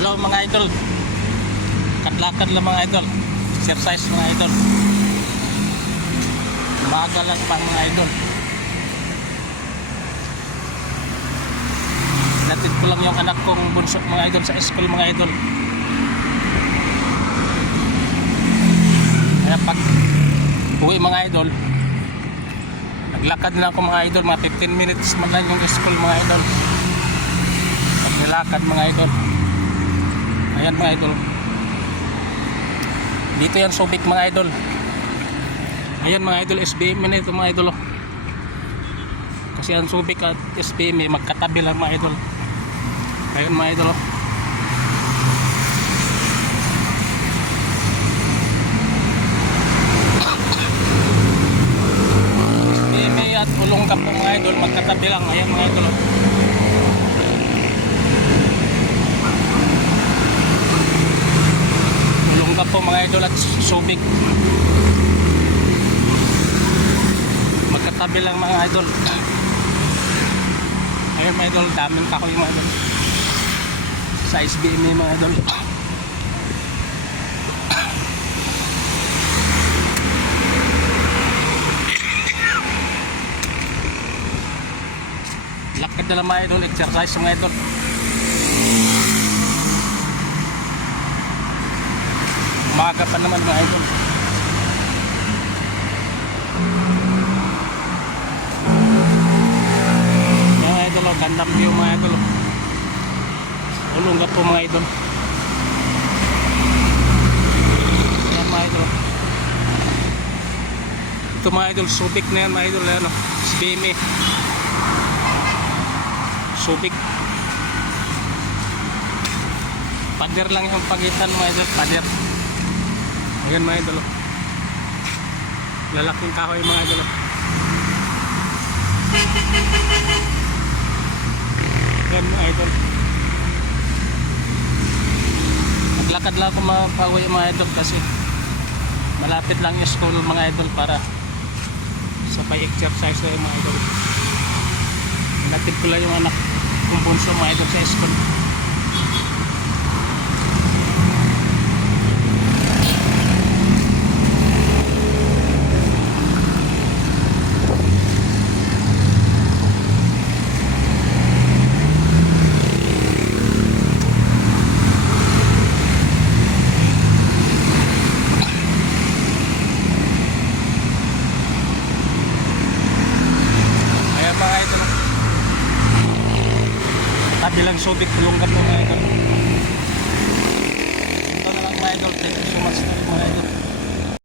Hello mga idol. Kadlakan lang mga idol. Exercise mga idol. Umaga lang pa mga idol. Natid ko lang yung anak kong bunso mga idol sa school mga idol. Kaya pag uwi mga idol, naglakad na ako mga idol. Mga 15 minutes man lang yung school mga idol. Pag nilakad mga idol. Ayan mga idol. Dito yan Subic mga idol. Ayan mga idol, SBM na ito mga idol. Kasi ang Subic at SBM magkatabi lang mga idol. Ayan mga idol. SBM at Olongapo mga idol magkatabi lang. Ayan mga idol. Po mga idol at Subic magkatabi lang mga idol. Ayun mga idol, daming kahoy mga idol sa SBM mga idol. Lakad na lang mga idol, exercise mga idol. Umaga pa naman mga idol. Mga idol, gandang view mga idol. Olongapo mga idol. Yan mga idol. Ito mga idol, Subic na yan mga idol. SBM Subic. Pader lang yung pagitan mga idol, pader. Ayan mga idol. Lalaking kahoy mga idol. Ayan mga idol. Naglakad lang ako pauwi mga idol kasi malapit lang yung school mga idol para sabay exercise na yung mga idol. Nalatid ko lang yung anak kong bunso mga idol sa school. Tabi lang Subic, Olongapo mga idol.